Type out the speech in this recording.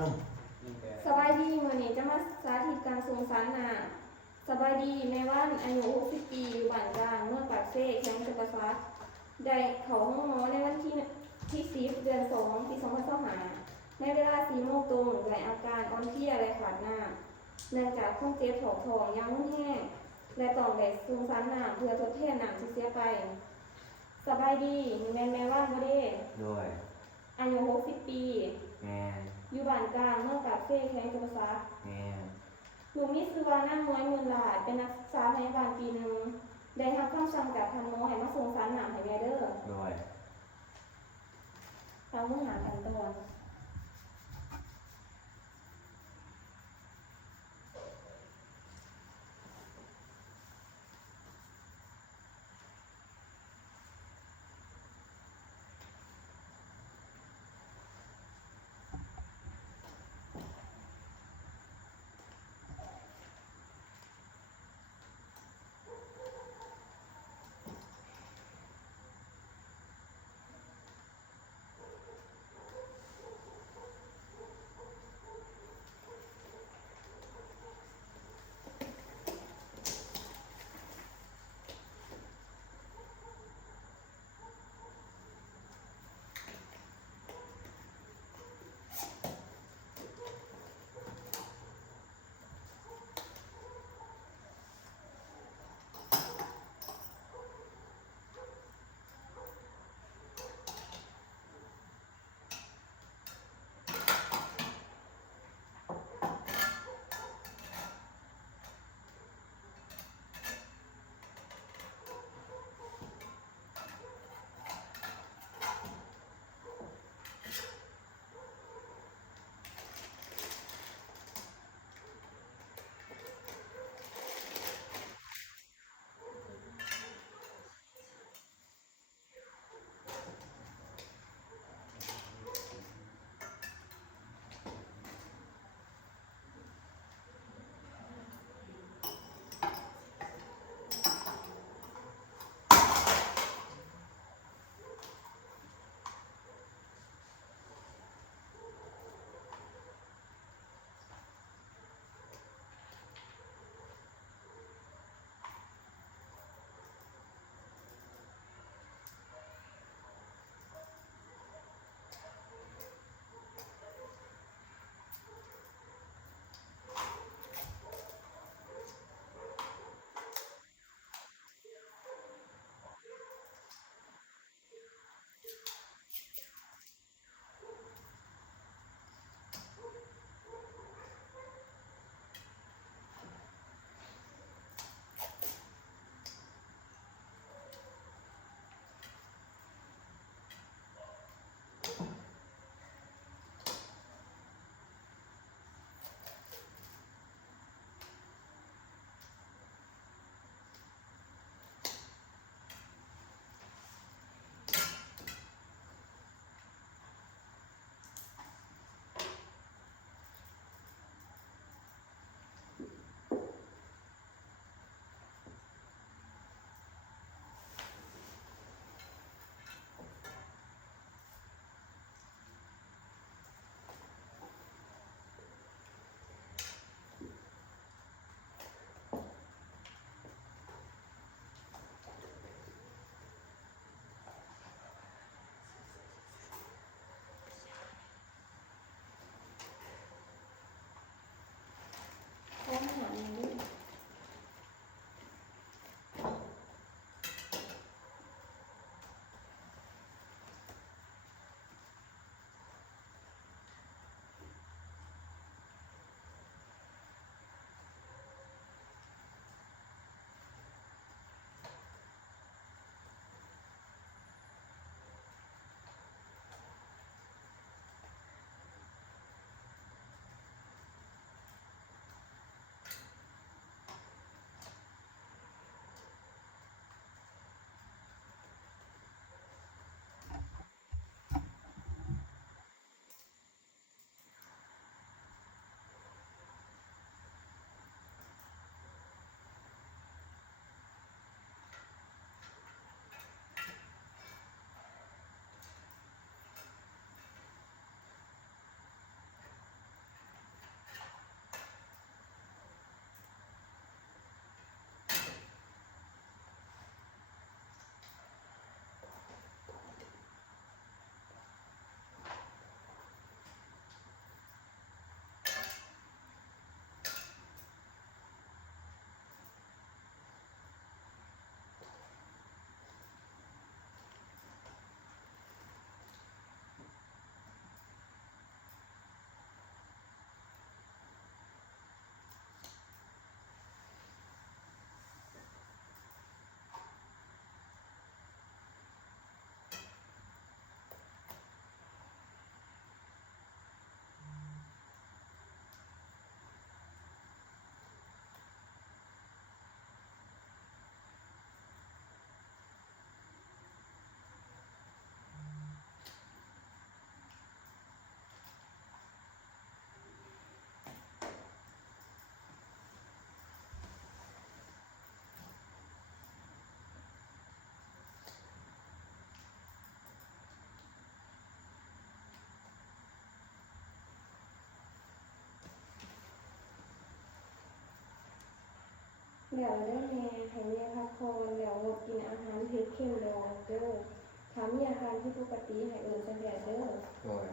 นมสบายดีมื้อนี้จะมาสาธิตการส่งสารน้ำสบายดีแม่ว่านอายุ60ปีอยู่บ้านกลางเมืองปากเซ่แขวงจำปาสักได้เข้าห้องหมอในวันที่10 เดือน 2 ปี 2025ในเวลา4 โมงตรงด้วยอาการอ่อนเพลียและขาดน้ำเนื่องจากคนเจ็บท้องยังมุ่นแห้งและต้องได้ส่งสารน้ำเพื่อทดแทนน้ำที่เสียไปสบายดีแม่ว่านบ่เด้ด้วยอายุ60ปีแมนอยู่บ้านกลางเมืองปากเซ่แขวงจำปาสักแมนหนูมีชื่อว่านั่งน้อยหมื่นหลาดเป็นนักศึกษาพยาบาลปีหนึ่งได้รับคำสั่งจากท่านหมอให้มาส่งสารหนามให้แม่เด้อด้วยเราเมื่อหากันตอน แล้วเด้อแม่ให้แม่พักผ่อนแล้วงดกินอาหารเผ็ดเค็มดองเด้อถ้ามีอาการผิดปกติให้เอิ้นแพทย์เด้อ โดย